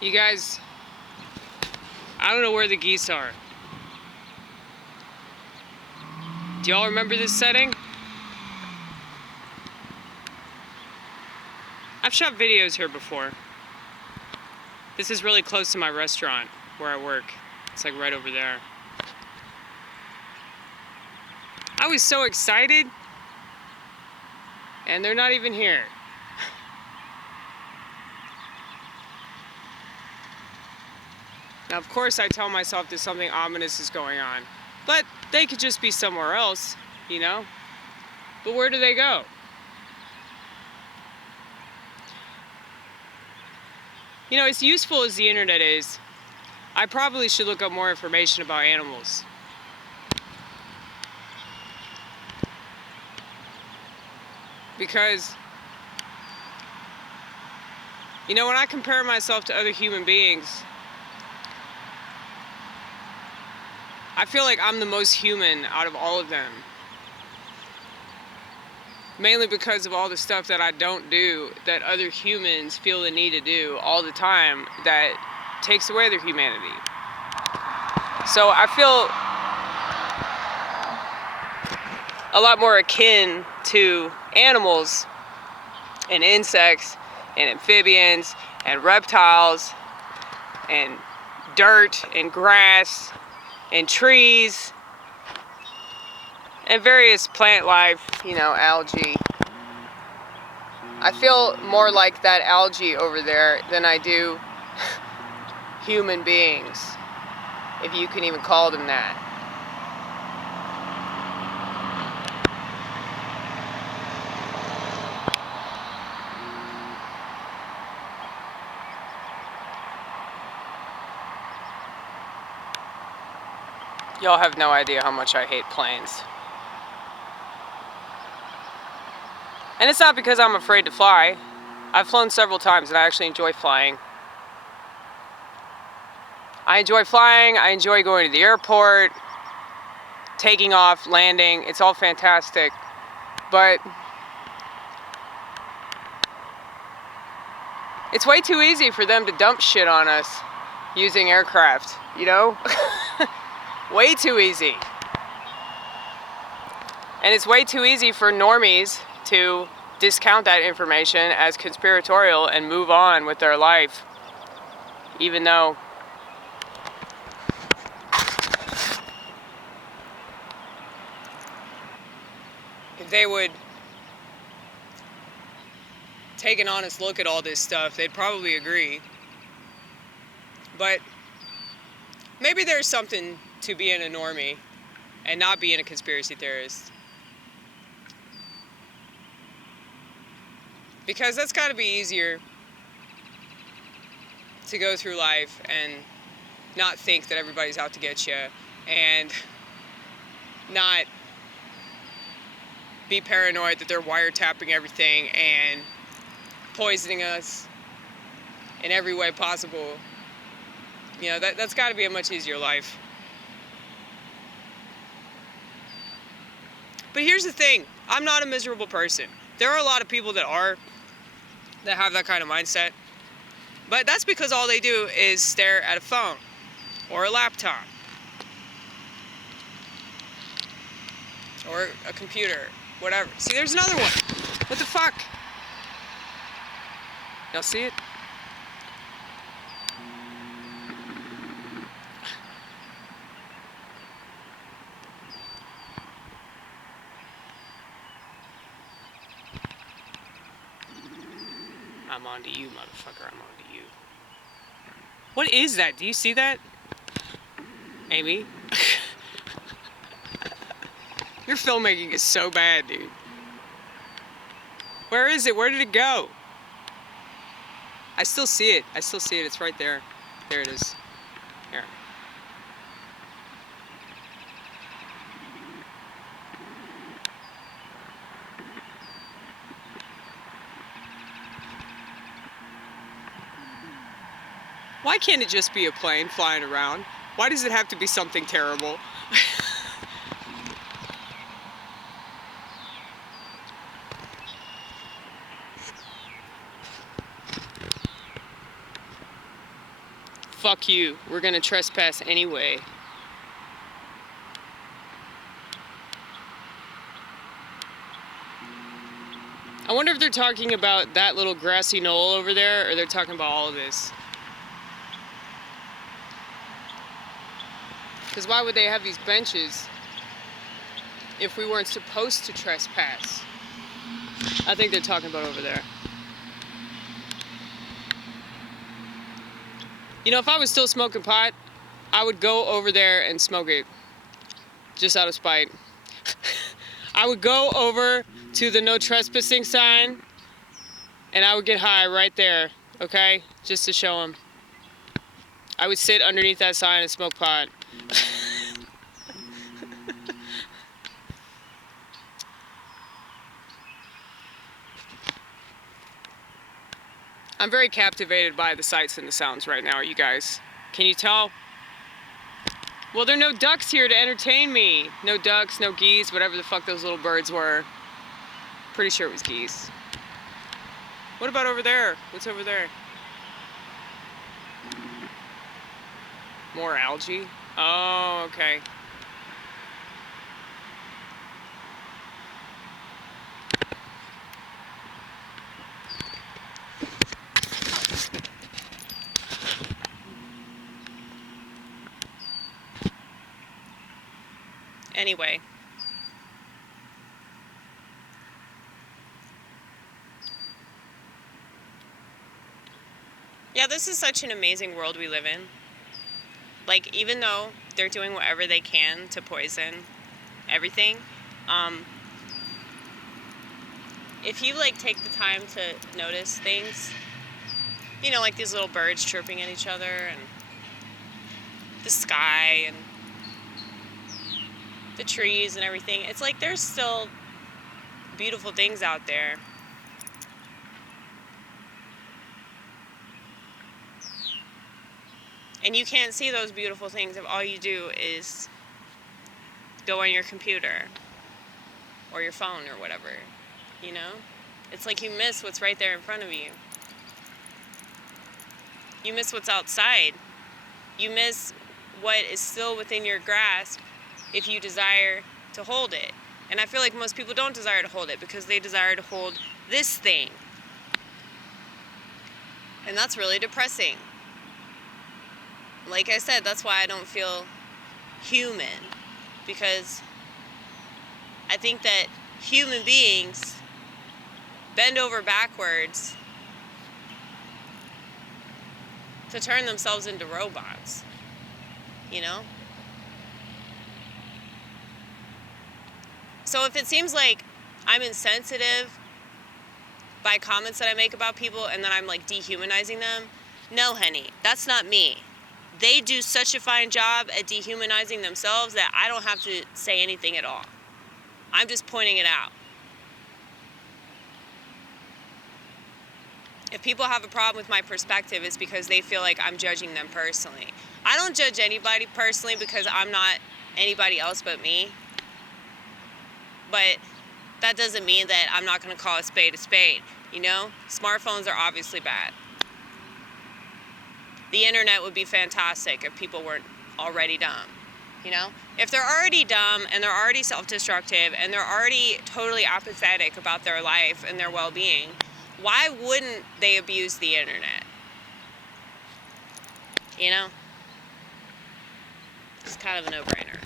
You guys, I don't know where the geese are. Do y'all remember this setting? I've shot videos here before. This is really close to my restaurant where I work. It's like right over there. I was so excited, and they're not even here. Now, of course, I tell myself that something ominous is going on, but they could just be somewhere else, you know? But where do they go? You know, as useful as the internet is, I probably should look up more information about animals. Because, you know, when I compare myself to other human beings, I feel like I'm the most human out of all of them. Mainly because of all the stuff that I don't do that other humans feel the need to do all the time that takes away their humanity. So I feel a lot more akin to animals and insects and amphibians and reptiles and dirt and grass and trees and various plant life, you know, algae. I feel more like that algae over there than I do human beings, if you can even call them that. Y'all have no idea how much I hate planes. And it's not because I'm afraid to fly. I've flown several times and I actually enjoy flying. I enjoy flying, I enjoy going to the airport, taking off, landing, it's all fantastic. But it's way too easy for them to dump shit on us using aircraft, you know? Way too easy. And it's way too easy for normies to discount that information as conspiratorial and move on with their life, even though if they would take an honest look at all this stuff, they'd probably agree. But maybe there's something to being a normie and not being a conspiracy theorist. Because that's got to be easier to go through life and not think that everybody's out to get you and not be paranoid that they're wiretapping everything and poisoning us in every way possible. You know, that's got to be a much easier life. But here's the thing, I'm not a miserable person. There are a lot of people that have that kind of mindset. But that's because all they do is stare at a phone or a laptop or a computer, whatever. See, there's another one. What the fuck? Y'all see it? I'm on to you, motherfucker. I'm on to you. What is that? Do you see that? Amy? Your filmmaking is so bad, dude. Where is it? Where did it go? I still see it. I still see it. It's right there. There it is. Here. Why can't it just be a plane flying around? Why does it have to be something terrible? fuck you. We're gonna trespass anyway. I wonder if they're talking about that little grassy knoll over there, or they're talking about all of this. Because why would they have these benches if we weren't supposed to trespass? I think they're talking about over there. You know, if I was still smoking pot, I would go over there and smoke it. Just out of spite. I would go over to the no trespassing sign and I would get high right there, okay? Just to show them. I would sit underneath that sign and smoke pot. I'm very captivated by the sights and the sounds right now, you guys. Can you tell? Well, there are no ducks here to entertain me. No ducks, no geese, whatever the fuck those little birds were. Pretty sure it was geese. What about over there? What's over there? More algae? Oh, okay. Anyway. Yeah, this is such an amazing world we live in. Like, even though they're doing whatever they can to poison everything, if you, like, take the time to notice things, you know, like these little birds chirping at each other, and the sky, and the trees and everything, it's like there's still beautiful things out there. And you can't see those beautiful things if all you do is go on your computer or your phone or whatever, you know? It's like you miss what's right there in front of you. You miss what's outside. You miss what is still within your grasp if you desire to hold it. And I feel like most people don't desire to hold it because they desire to hold this thing. And that's really depressing. Like I said, that's why I don't feel human. Because I think that human beings bend over backwards to turn themselves into robots. You know? So if it seems like I'm insensitive by comments that I make about people and then I'm like dehumanizing them, no, honey, that's not me. They do such a fine job at dehumanizing themselves that I don't have to say anything at all. I'm just pointing it out. If people have a problem with my perspective, it's because they feel like I'm judging them personally. I don't judge anybody personally because I'm not anybody else but me. But that doesn't mean that I'm not going to call a spade, you know? Smartphones are obviously bad. The internet would be fantastic if people weren't already dumb, you know? If they're already dumb and they're already self-destructive and they're already totally apathetic about their life and their well-being, why wouldn't they abuse the internet? You know? It's kind of a no-brainer.